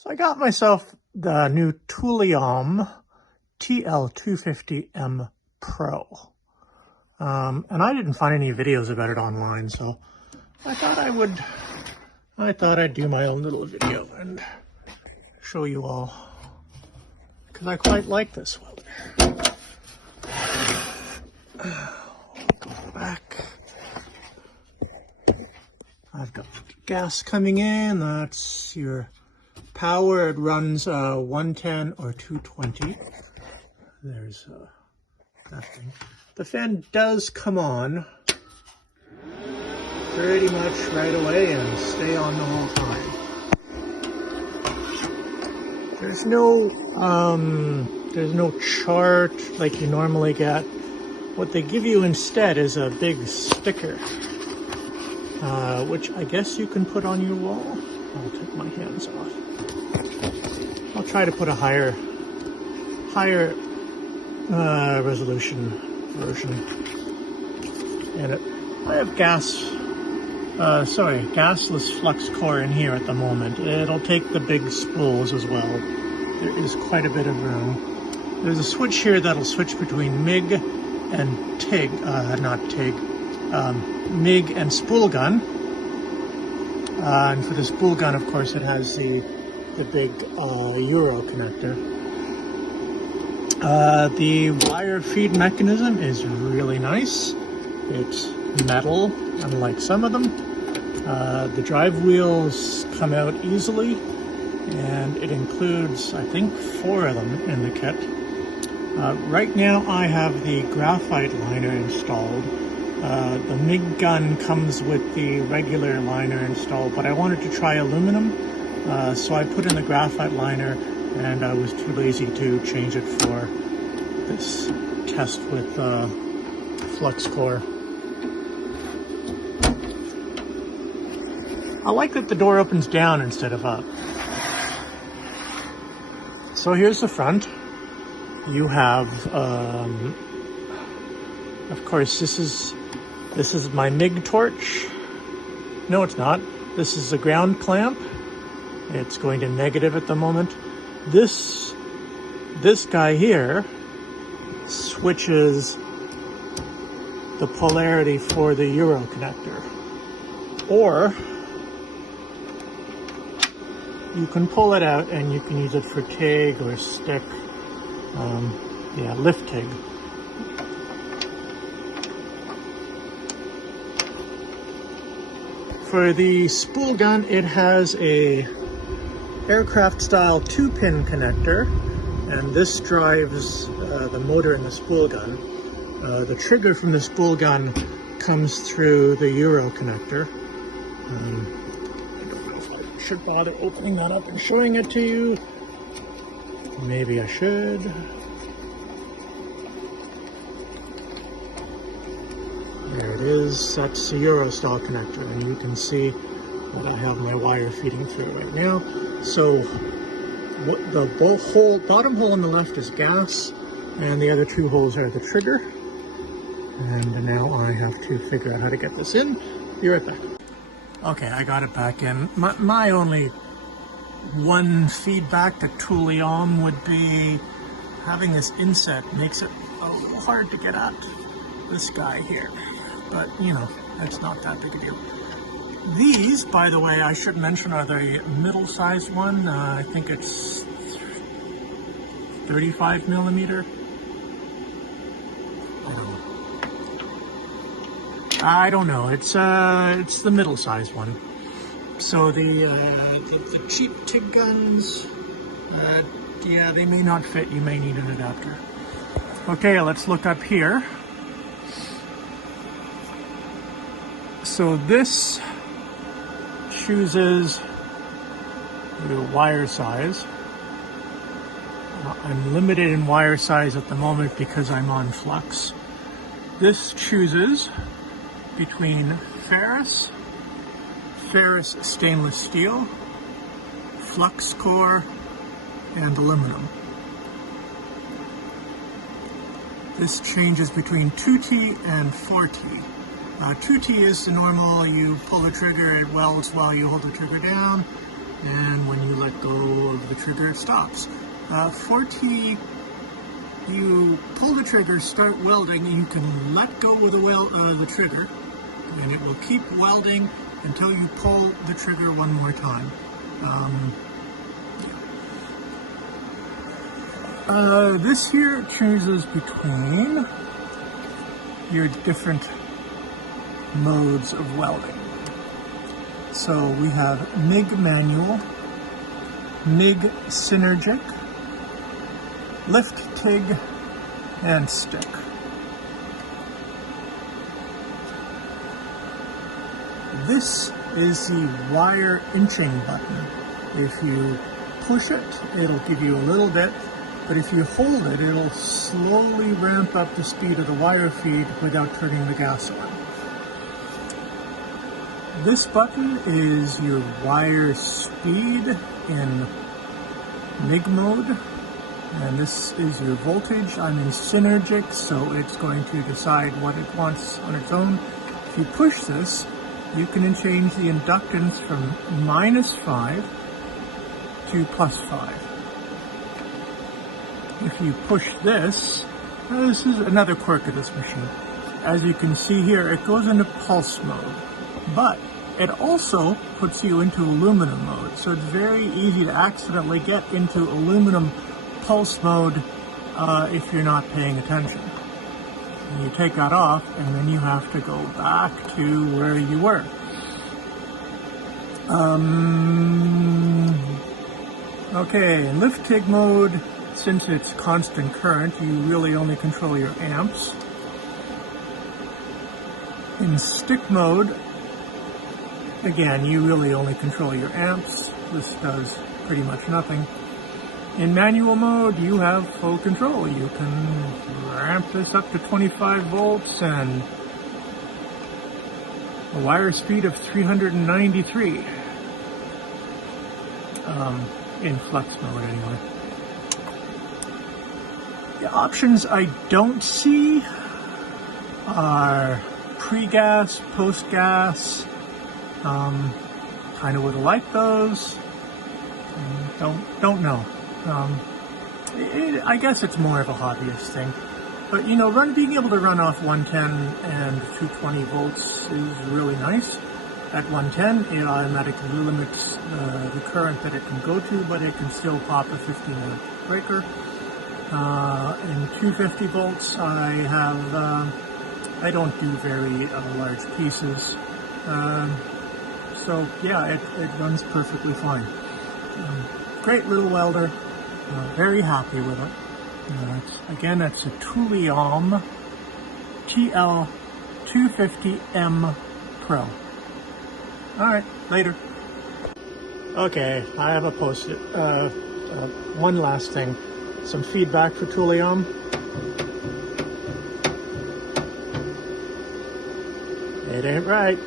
So I got myself the new Tooliom TL-250M PRO. And I didn't find any videos about it online, so I thought I'd do my own little video and show you all, because I quite like this welder. Go back. I've got gas coming in. That's your power. It runs 110 or 220. There's that thing. The fan does come on pretty much right away and stay on the whole time. There's no chart like you normally get. What they give you instead is a big sticker, which I guess you can put on your wall. I'll take my hands off. I'll try to put a higher resolution version in it. I have gasless flux core in here at the moment. It'll take the big spools as well. There is quite a bit of room. There's a switch here that'll switch between MIG and TIG, MIG and spool gun. And for the spool gun, of course, it has the big Euro connector. The wire feed mechanism is really nice. It's metal, unlike some of them. The drive wheels come out easily, and it includes, I think, 4 of them in the kit. Right now I have the graphite liner installed. The MIG gun comes with the regular liner installed, but I wanted to try aluminum, so I put in the graphite liner, and I was too lazy to change it for this test with flux core. I like that the door opens down instead of up. So here's the front. You have, of course, this is my MIG torch. No, it's not. This is a ground clamp. It's going to negative at the moment. This guy here switches the polarity for the Euro connector. Or you can pull it out and you can use it for TIG or stick. Lift TIG. For the spool gun, it has a aircraft style 2-pin connector, and this drives the motor in the spool gun. The trigger from the spool gun comes through the Euro connector. I don't know if I should bother opening that up and showing it to you. Maybe I should. There it is. That's the Euro style connector, and you can see that I have my wire feeding through right now. So what the bottom hole on the left is gas, and the other 2 holes are the trigger. And now I have to figure out how to get this in. Be right back. Okay, I got it back in. My only one feedback to Tooliom would be having this inset makes it a little hard to get at this guy here. But, you know, that's not that big a deal. These, by the way, I should mention, are the middle-sized one. I think it's 35 millimeter. I don't know. It's the middle-sized one. So the cheap TIG guns, yeah, they may not fit. You may need an adapter. Okay, let's look up here. So this chooses the wire size. I'm limited in wire size at the moment because I'm on flux. This chooses between ferrous stainless steel, flux core, and aluminum. This changes between 2T and 4T. 2T is the normal, you pull the trigger, it welds while you hold the trigger down, and when you let go of the trigger, it stops. 4T, you pull the trigger, start welding, and you can let go of the trigger, and it will keep welding until you pull the trigger one more time. This here chooses between your different modes of welding. So we have MIG manual, MIG synergic, lift TIG, and stick. This is the wire inching button. If you push it, it'll give you a little bit, but if you hold it, it'll slowly ramp up the speed of the wire feed without turning the gas on. This button is your wire speed in MIG mode, and this is your voltage. I'm in synergic, so it's going to decide what it wants on its own. If you push this, you can change the inductance from -5 to +5. If you push this, this is another quirk of this machine. As you can see here, it goes into pulse mode, but it also puts you into aluminum mode. So it's very easy to accidentally get into aluminum pulse mode if you're not paying attention. And you take that off, and then you have to go back to where you were. Okay, in lift TIG mode, since it's constant current, you really only control your amps. In stick mode, again, you really only control your amps. This does pretty much nothing. In manual mode, you have full control. You can ramp this up to 25 volts and a wire speed of 393. In flex mode, anyway. The options I don't see are pre-gas, post-gas. Kind of would have liked those. Don't know. I guess it's more of a hobbyist thing. But you know, being able to run off 110 and 220 volts is really nice. At 110, it automatically limits the current that it can go to, but it can still pop a 15-volt breaker. In 250 volts, I don't do very large pieces. So yeah, it runs perfectly fine. Great little welder. Very happy with it. Again, it's a Tooliom TL-250M PRO. Alright, later. Okay, I have a post-it. One last thing. Some feedback for Tooliom. It ain't right.